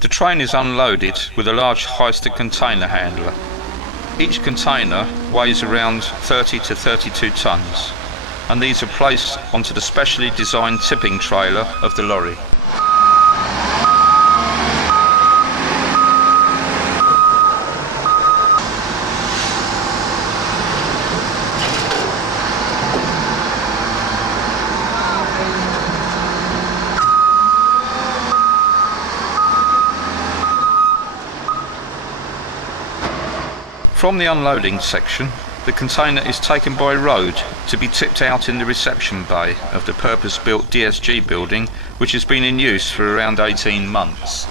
The train is unloaded with a large hoisted container handler. Each container weighs around 30 to 32 tonnes, and these are placed onto the specially designed tipping trailer of the lorry. From the unloading section, the container is taken by road to be tipped out in the reception bay of the purpose-built DSG building, which has been in use for around 18 months.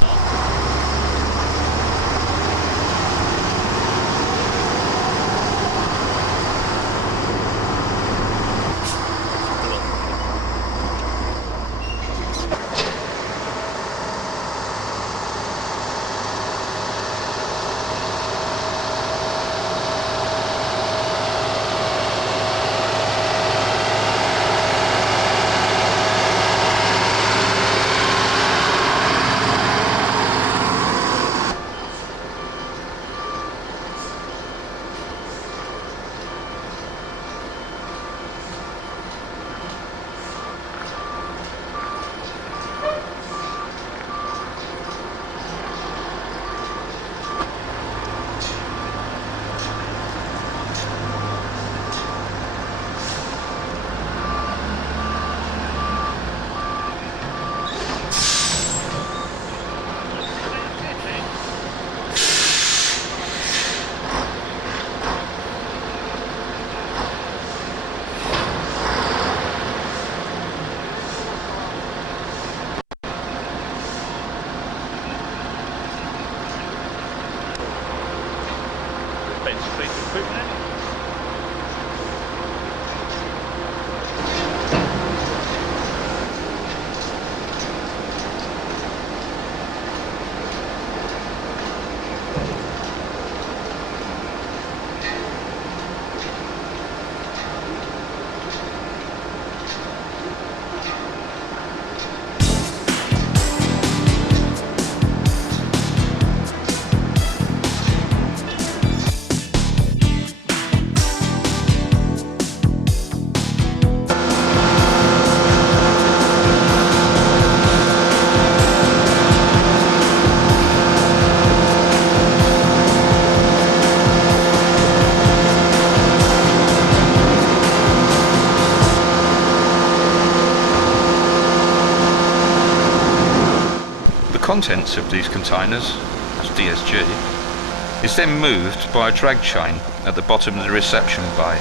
The contents of these containers, as DSG, is then moved by a drag chain at the bottom of the reception bay.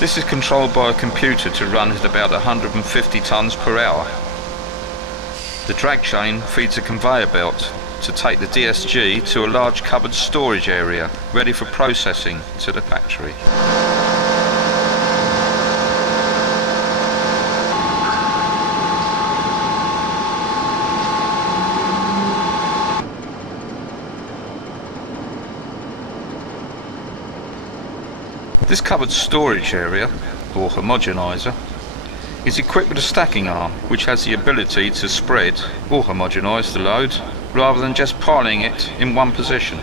This is controlled by a computer to run at about 150 tonnes per hour. The drag chain feeds a conveyor belt to take the DSG to a large covered storage area ready for processing to the factory. This covered storage area, or homogenizer, is equipped with a stacking arm which has the ability to spread or homogenise the load rather than just piling it in one position.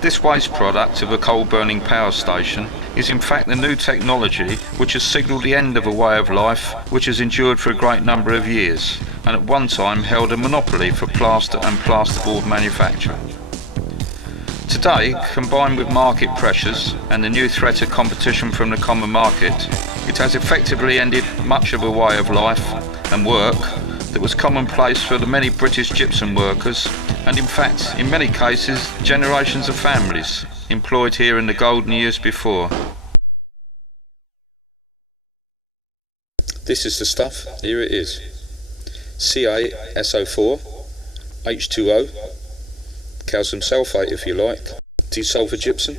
This waste product of a coal burning power station is in fact the new technology which has signalled the end of a way of life which has endured for a great number of years and at one time held a monopoly for plaster and plasterboard manufacture. Today, combined with market pressures and the new threat of competition from the common market, it has effectively ended much of a way of life and work that was commonplace for the many British gypsum workers and in fact, in many cases, generations of families employed here in the golden years before. This is the stuff, here it is. CaSO4, H2O, calcium sulphate if you like, desulfur gypsum,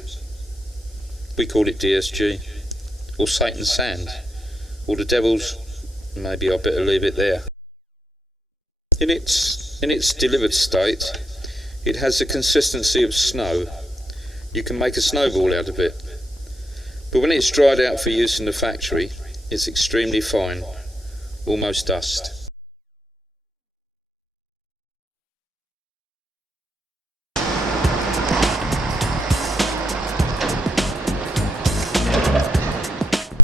we call it DSG, or Satan's sand, or the devil's, maybe I better leave it there. In its delivered state, it has the consistency of snow. You can make a snowball out of it, but when it's dried out for use in the factory, it's extremely fine, almost dust.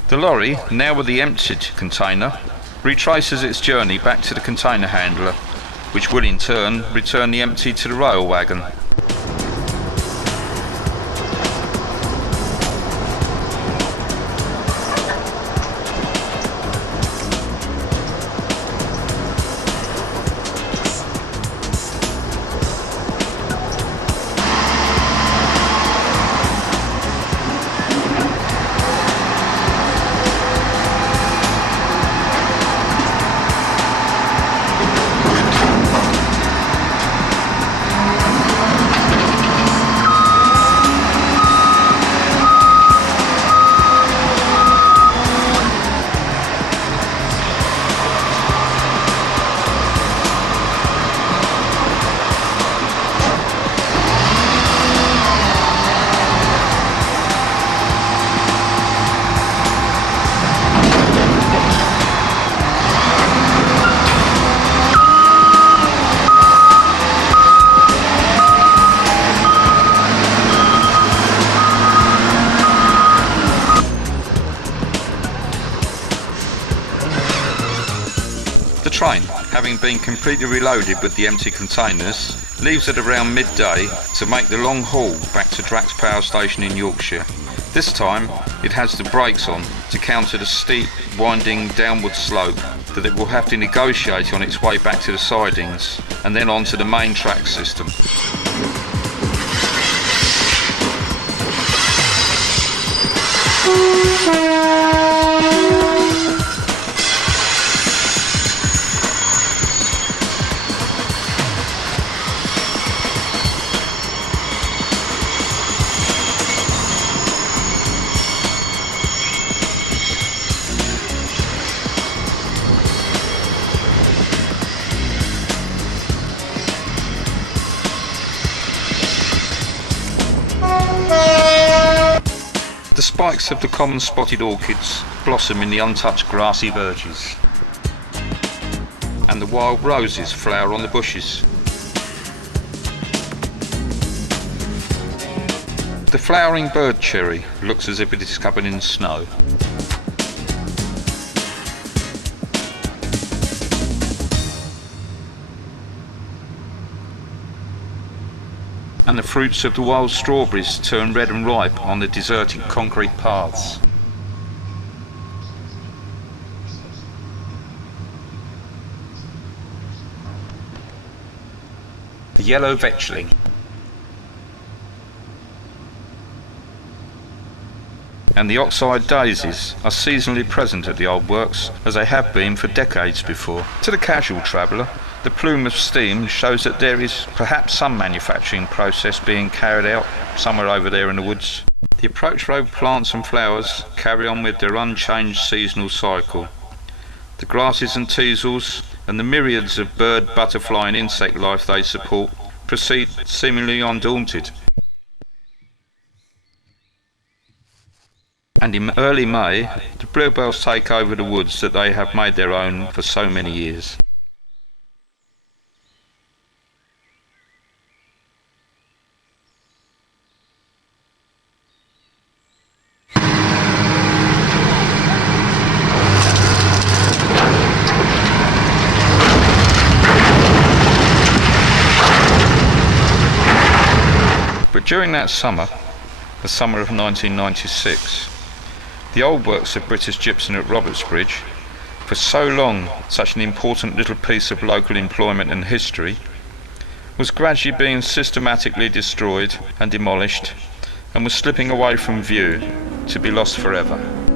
The lorry, now with the emptied container, retraces its journey back to the container handler, which will in turn return the empty to the rail wagon. The train, having been completely reloaded with the empty containers, leaves at around midday to make the long haul back to Drax Power Station in Yorkshire. This time it has the brakes on to counter the steep, winding downward slope that it will have to negotiate on its way back to the sidings and then onto the main track system. The spikes of the common spotted orchids blossom in the untouched grassy verges, and the wild roses flower on the bushes. The flowering bird cherry looks as if it is covered in snow. And the fruits of the wild strawberries turn red and ripe on the deserted concrete paths. The yellow vetchling. And the oxeye daisies are seasonally present at the old works, as they have been for decades before. To the casual traveller, the plume of steam shows that there is perhaps some manufacturing process being carried out somewhere over there in the woods. The approach road plants and flowers carry on with their unchanged seasonal cycle. The grasses and teasels and the myriads of bird, butterfly and insect life they support proceed seemingly undaunted. And in early May, the bluebells take over the woods that they have made their own for so many years. But during that summer, the summer of 1996, the old works of British Gypsum at Robertsbridge, for so long such an important little piece of local employment and history, was gradually being systematically destroyed and demolished and was slipping away from view to be lost forever.